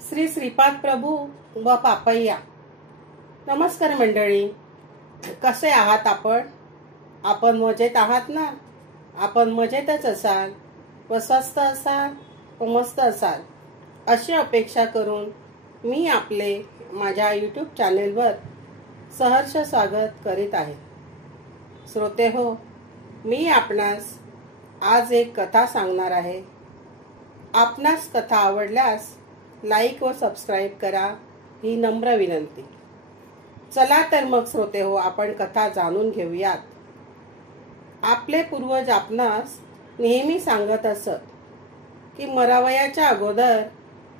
श्री श्रीपाद प्रभू व पापय्या. नमस्कार मंडळी, कसे आहात आपण मजेत आहात ना? आपण मजेतच असाल व स्वस्थ असाल व मस्त असाल अशी अपेक्षा करून मी आपले माझ्या यूट्यूब चॅनेलवर सहर्ष स्वागत करीत आहे. श्रोते हो, मी आपणास आज एक कथा सांगणार आहे. आपणास कथा आवडल्यास लाईक व सबस्क्राईब करा ही नम्र विनंती. चला तर मग श्रोते हो, आपण कथा जाणून घेऊयात. आपले पूर्वज आपणास नेहमी सांगत असत की मरावयाच्या अगोदर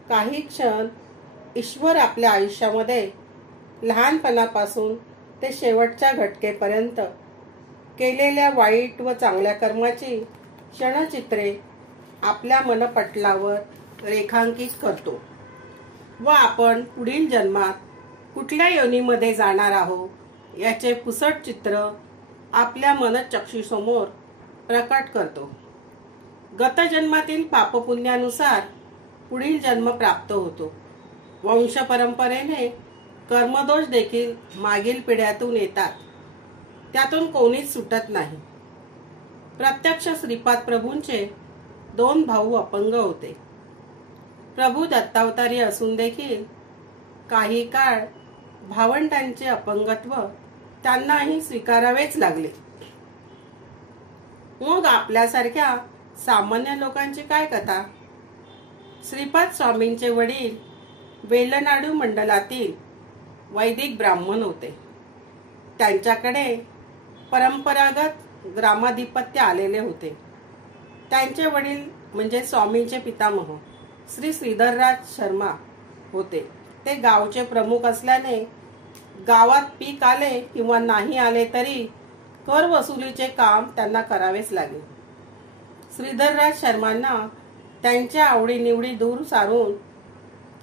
काही क्षण ईश्वर आपल्या आयुष्यामध्ये लहानपणापासून ते शेवटच्या घटकेपर्यंत केलेल्या वाईट व चांगल्या कर्माची क्षणचित्रे आपल्या मनपटलावर रेखांकित करतो व आपण पुढील जन्मात कुठल्या योनीमध्ये जाणार आहोत याचे पुसट चित्र आपल्या मनचक्षुसमोर प्रकट करतो. गतजन्मातील पापपुण्यानुसार पुढील जन्म प्राप्त होतो. वंश परंपरेने कर्मदोष देखील मागील पिढ्यातून येतात, त्यातून कोणीच सुटत नाही. प्रत्यक्ष श्रीपाद प्रभूंचे 2 भाऊ अपंग होते. प्रभू दत्तावतारी असून देखील काही काळ भावंडांचे अपंगत्व त्यांनाही स्वीकारावेच लागले. मग आपल्यासारख्या सामान्य लोकांची काय कथा? श्रीपाद स्वामींचे वडील वेलनाडू मंडलातील वैदिक ब्राह्मण होते. त्यांच्याकडे परंपरागत ग्रामाधिपत्य आलेले होते. त्यांचे वडील म्हणजे स्वामींचे पितामह श्री श्रीधरराज शर्मा होते. ते गावचे प्रमुख असल्याने गावात पीक आले किंवा नाही आले तरी कर वसुलीचे काम त्यांना करावेच लागे. श्रीधरराज शर्मांना त्यांच्या आवडीनिवडी दूर सारून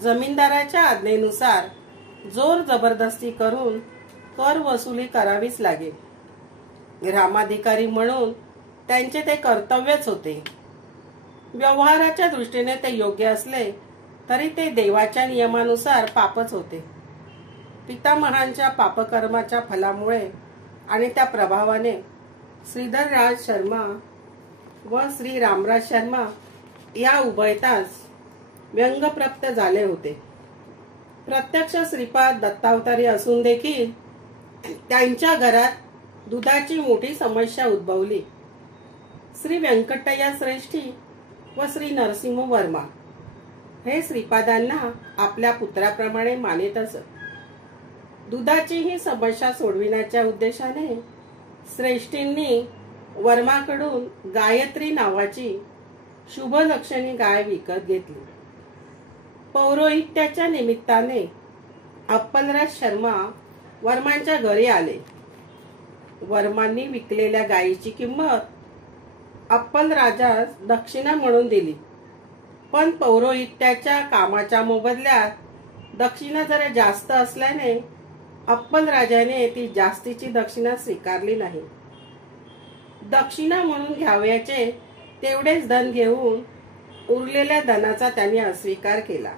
जमीनदाराच्या आज्ञेनुसार जोर जबरदस्ती करून कर वसुली करावीच लागे. ग्रामाधिकारी म्हणून त्यांचे ते कर्तव्यच होते. व्यवहाराच्या दृष्टीने ते योग्य असले तरी ते देवाच्या नियमानुसार पापच होते. पितामहांच्या पापकर्माच्या फलामुळे आणि त्या प्रभावाने श्रीधरराज शर्मा व श्री रामराज शर्मा या उभयतास व्यंगप्राप्त झाले होते. प्रत्यक्ष श्रीपाद दत्तावतारी असून देखील त्यांच्या घरात दुधाची मोठी समस्या उद्भवली. श्री व्यंकटय्या श्रेष्ठी व श्री नरसिंह वर्मा हे श्रीपादांना आपल्या पुत्राप्रमाणे मानित असत. दुधाची ही समस्या सोडविण्याच्या उद्देशाने श्रेष्ठींनी वर्माकडून गायत्री नावाची शुभलक्षणी गाय विकत घेतली. पौरोहित्याच्या निमित्ताने अप्पलराज शर्मा वर्मांच्या घरी आले. वर्मांनी विकलेल्या गायीची किंमत अप्पलराजास दक्षिणा म्हणून दिली, पण पौरोहित्याच्या कामाच्या मोबदल्यात दक्षिणा जरा जास्त असल्याने अप्पलराजाने ती जास्तीची दक्षिणा स्वीकारली नाही. दक्षिणा म्हणून घ्यावयाचे तेवढेच धन घेऊन उरलेल्या धनाचा त्यांनी अस्वीकार केला.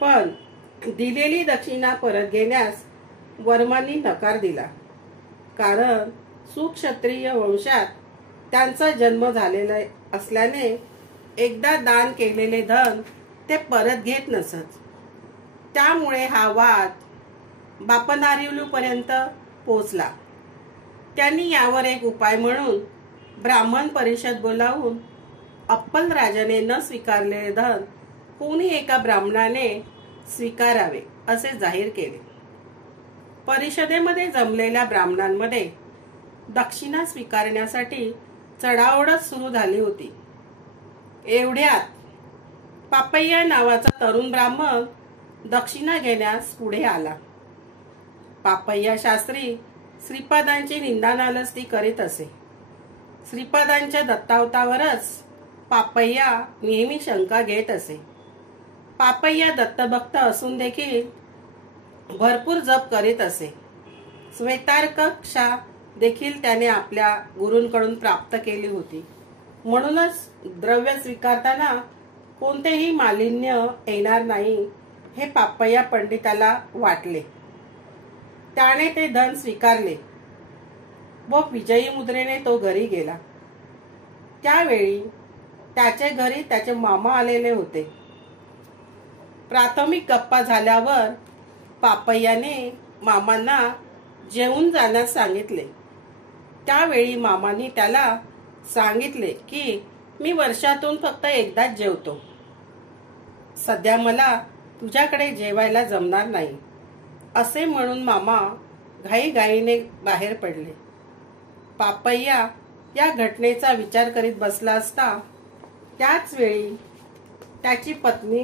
पण दिलेली दक्षिणा परत घेण्यास वर्मांनी नकार दिला, कारण सुक्षत्रिय वंशात त्यांचा जन्म झालेला असल्याने एकदा दान केलेले धन ते परत घेत नसत. त्यामुळे हा वाद बापनारिवलू पर्यंत पोहोचला. त्यांनी यावर एक उपाय म्हणून ब्राह्मण परिषद बोलावून अप्पलराजाने न स्वीकारलेले धन कोणी एका ब्राह्मणाने स्वीकारावे असे जाहीर केले. परिषदेमध्ये जमलेल्या ब्राह्मणांमध्ये दक्षिणा स्वीकारण्यासाठी चढाओढच सुरू झाली होती. एवढ्यात पापय्या नावाचा तरुण ब्राह्मण दक्षिणा घेण्यास पुढे आला. पापय्या शास्त्री श्रीपादांची निंदानालस्ती करीत असे. श्रीपादांच्या दत्तावतावरच पापय्या नेहमी शंका घेत असे. पापय्या दत्तभक्त असून देखील भरपूर जप करीत असे. श्वेतार्कक्षा देखील त्याने आपल्या गुरूंकडून प्राप्त केली होती. म्हणूनच द्रव्य स्वीकारताना कोणतेही मालिन्य येणार नाही हे पापय्या पंडिताला वाटले. त्याने ते धन स्वीकारले व विजयी मुद्रेने तो घरी गेला. त्यावेळी त्याचे घरी त्याचे मामा आलेले होते. प्राथमिक गप्पा झाल्यावर पापय्याने मामांना जेवून जाण्यास सांगितले. त्यावेळी मामांनी त्याला सांगितले की मी वर्षातून फक्त एकदाच जेवतो. सध्या मला तुझ्याकडे जेवायला जमणार नाही असे म्हणून मामा घाईघाईने बाहेर पडले. पापय्या या घटनेचा विचार करीत बसला असता त्याच वेळी त्याची पत्नी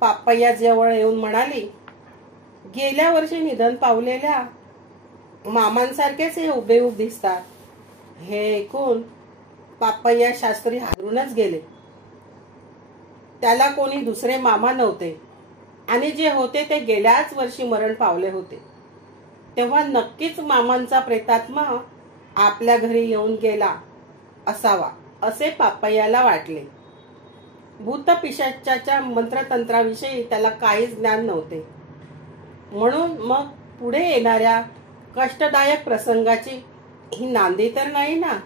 पापय्या जवळ येऊन म्हणाली, गेल्या वर्षी निधन पावलेल्या मामांसारखेच हे हुबेहूब दिसतात. हे ऐकून पापय्या शास्त्री हारूनच गेले. त्याला कोणी दुसरे मामा नव्हते आणि जे होते ते गेल्याच वर्षी मरण पावले होते. तेव्हा नक्कीच मामांचा प्रेतात्मा आपल्या घरी येऊन गेला असावा असे पापय्याला वाटले. भूतपिशाचाच्या मंत्रतंत्राविषयी त्याला काहीच ज्ञान नव्हते. म्हणून मग पुढे येणाऱ्या कष्टदायक प्रसंगाची ही नांदी तर नाही ना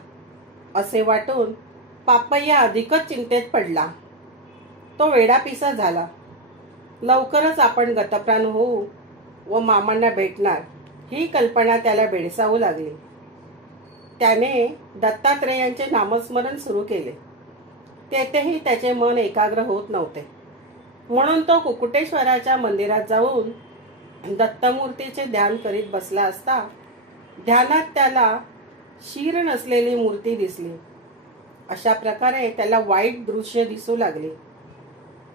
असे वाटून पापय्या अधिकच चिंतेत पडला. तो वेडापिसा झाला. लवकरच आपण गतप्राण होऊ व मामांना भेटणार ही कल्पना त्याला भेडसावू लागली. त्याने दत्तात्रेयांचे नामस्मरण सुरू केले. तेथेही त्याचे मन एकाग्र होत नव्हते. म्हणून तो कुकुटेश्वराच्या मंदिरात जाऊन दत्तमूर्तीचे ध्यान करीत बसला असता ध्यानात त्याला शीर नसलेली मूर्ती दिसली. अशा प्रकारे त्याला वाईट दृश्य दिसू लागले.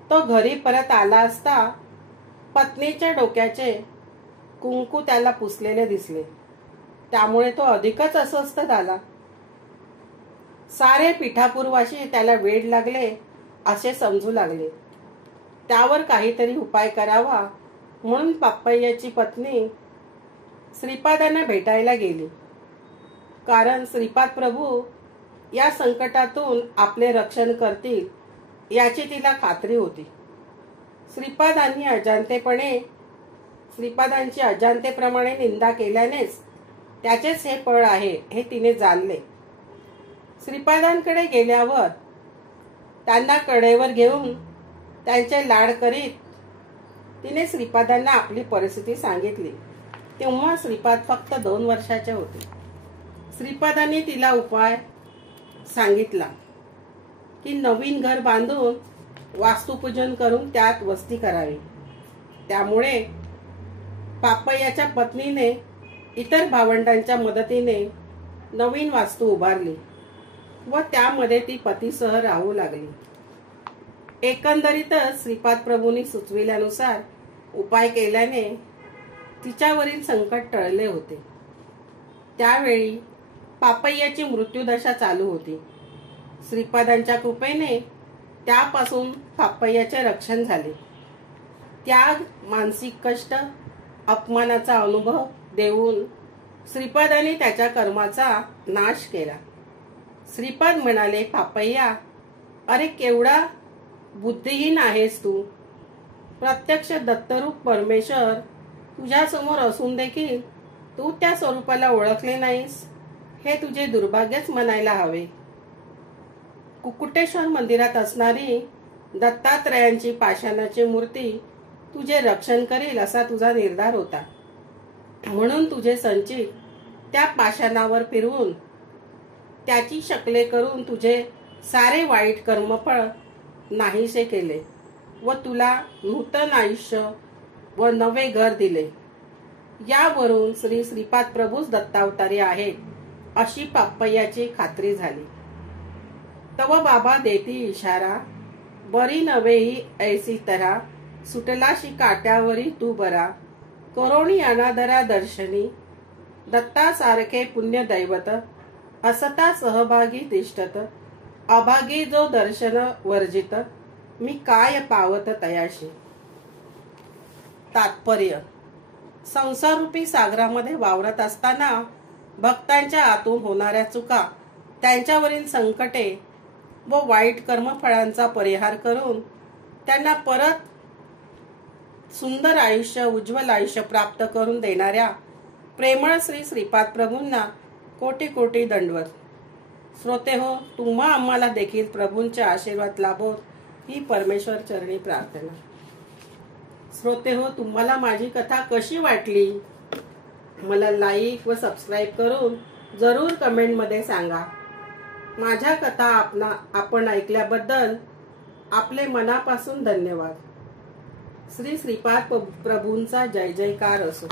तो घरी परत आला असता पत्नीच्या डोक्याचे कुंकू त्याला पुसलेले दिसले. त्यामुळे तो अधिकच अस्वस्थ झाला. सारे पिठापूर्वाशी त्याला वेड लागले असे समजू लागले. त्यावर काहीतरी उपाय करावा म्हणून पापय्याची पत्नी श्रीपादांना भेटायला गेली. कारण श्रीपाद प्रभू या संकटातून आपले रक्षण करतील याची तिला खात्री होती. श्रीपादांची अजाणतेप्रमाणे निंदा केल्यानेच त्याचेच हे फळ आहे हे तिने जाणले. श्रीपादांकडे गेल्यावर त्यांना कडेवर घेऊन त्यांचे लाड करीत तिने श्रीपादांना आपली परिस्थिती सांगितली. तेव्हा श्रीपाद फक्त 2 वर्षाचे होते. श्रीपादांनी तिला उपाय सांगितला की नवीन घर बांधून वास्तुपूजन करून त्यात वस्ती करावी. त्यामुळे पापय्याच्या पत्नीने इतर भावंडांच्या मदतीने नवीन वास्तू उभारली व त्यामध्ये ती पतीसह राहू लागली. एकंदरीतच श्रीपाद प्रभूंनी सुचविल्यानुसार उपाय केल्याने तिच्यावरील संकट टळले होते. त्यावेळी पापय्याची मृत्यूदशा चालू होती. श्रीपादांच्या कृपेने त्यापासून पापय्याचे रक्षण झाले. त्याग, मानसिक कष्ट, अपमानाचा अनुभव देऊन श्रीपादांनी त्याच्या कर्माचा नाश केला. श्रीपाद म्हणाले, पापय्या, अरे केवढा बुद्धिहीन आहेस तू. प्रत्यक्ष दत्तरूप परमेश्वर तुझ्या समोर असून देखील तू त्या स्वरूपाला ओळखले नाहीस. हे तुझे दुर्भाग्यच म्हणायला हवे. कुकुटेश्वर मंदिरात असणारी दत्तात्रयांची पाषाणाची मूर्ती तुझे रक्षण करेल असा तुझा निर्धार होता. म्हणून तुझे संचित त्या पाषाणावर फिरवून त्याची शकले करून तुझे सारे वाईट कर्मफळ नाहीसे केले व तुला नूतन आयुष्य व नवे घर दिले. यावरून श्री श्रीपाद प्रभूच दत्तावतारी आहेत अशी पापय्याची खात्री झाली. तव बाबा देती इशारा, बरी नवेही ऐसी तरा, सुटलाशी काट्यावरी तू बरा, करोणी अनादरा दर्शनी, दत्ता सारखे पुण्य दैवत, असता सहभागी तिष्ठत, अभागी जो दर्शन वर्जित, मी काय पावत तयाशी. तात्पर्य: संसाररूपी सागरामध्ये वावरत असताना भक्तांच्या आतून होणाऱ्या चुका, त्यांच्यावरील संकटे व वाईट कर्मफळांचा परिहार करून त्यांना परत सुंदर आयुष्य, उज्ज्वल आयुष्य प्राप्त करून देणाऱ्या प्रेमळ श्री श्रीपाद प्रभूंना कोटी कोटी दंडवत. श्रोते हो, तुम्हा आम्हाला देखील प्रभूंचे आशीर्वाद लाभोत ही परमेश्वर चरणी प्रार्थना. श्रोते हो, तुम्हाला माझी कथा कशी वाटली मला लाईक व सबस्क्राईब करून जरूर कमेंट मध्ये सांगा. माझ्या कथा आपण ऐकल्याबद्दल आपले मनापासून धन्यवाद. श्री श्रीपाद प्रभूंचा जय जयकार असो.